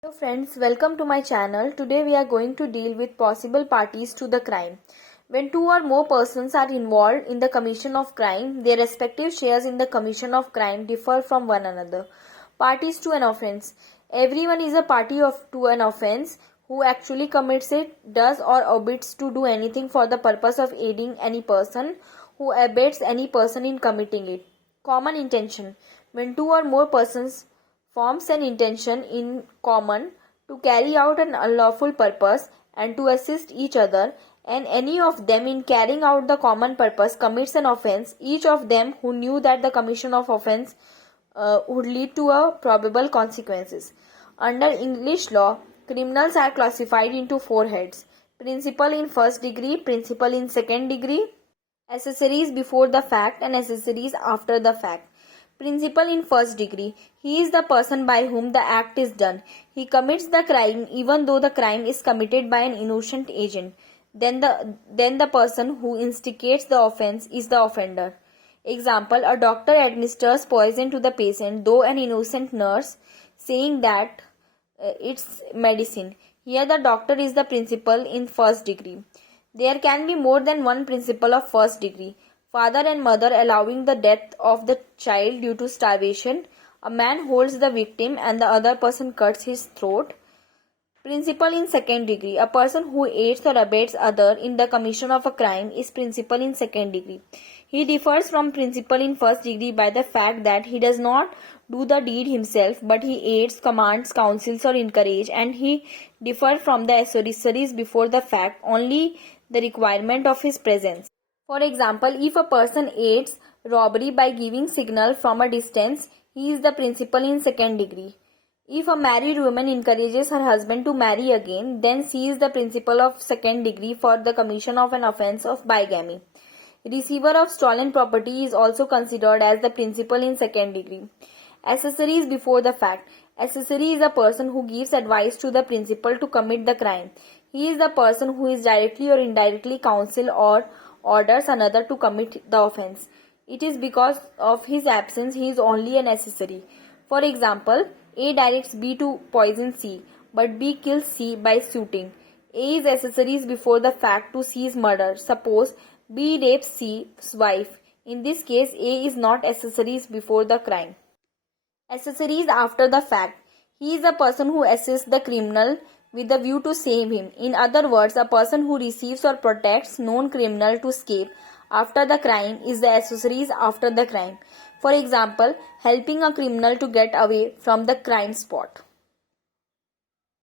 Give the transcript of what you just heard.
Hello friends, welcome to my channel. Today we are going to deal with possible parties to the crime. When two or more persons are involved in the commission of crime, their respective shares in the commission of crime differ from one another. Parties to an offense. Everyone is a party to an offense who actually commits it, does or omits to do anything for the purpose of aiding any person who abates any person in committing it. Common intention. When two or more persons forms an intention in common to carry out an unlawful purpose and to assist each other, and any of them in carrying out the common purpose commits an offense, each of them who knew that the commission of offense would lead to a probable consequences. Under English law, criminals are classified into four heads: principal in first degree, principal in second degree, accessories before the fact, and accessories after the fact. Principal in first degree. He is the person by whom the act is done. He commits the crime even though the crime is committed by an innocent agent. Then the person who instigates the offense is the offender. Example: a doctor administers poison to the patient, though an innocent nurse, saying that it's medicine. Here the doctor is the principal in first degree. There can be more than one principal of first degree. Father and mother allowing the death of the child due to starvation. A man holds the victim and the other person cuts his throat. Principal in second degree. A person who aids or abates other in the commission of a crime is principal in second degree. He differs from principal in first degree by the fact that he does not do the deed himself, but he aids, commands, counsels or encourages, and he differs from the accessories before the fact only the requirement of his presence. For example, if a person aids robbery by giving signal from a distance, he is the principal in second degree. If a married woman encourages her husband to marry again, then she is the principal of second degree for the commission of an offense of bigamy. Receiver of stolen property is also considered as the principal in second degree. Accessories before the fact. Accessory is a person who gives advice to the principal to commit the crime. He is the person who is directly or indirectly counsel or orders another to commit the offense. It is because of his absence he is only an accessory. For example, A directs B to poison C, but B kills C by shooting. A is accessories before the fact to C's murder. Suppose B rapes C's wife. In this case, A is not accessories before the crime. Accessories after the fact. He is the person who assists the criminal with the view to save him. In other words, a person who receives or protects known criminal to escape after the crime is the accessories after the crime. For example, helping a criminal to get away from the crime spot.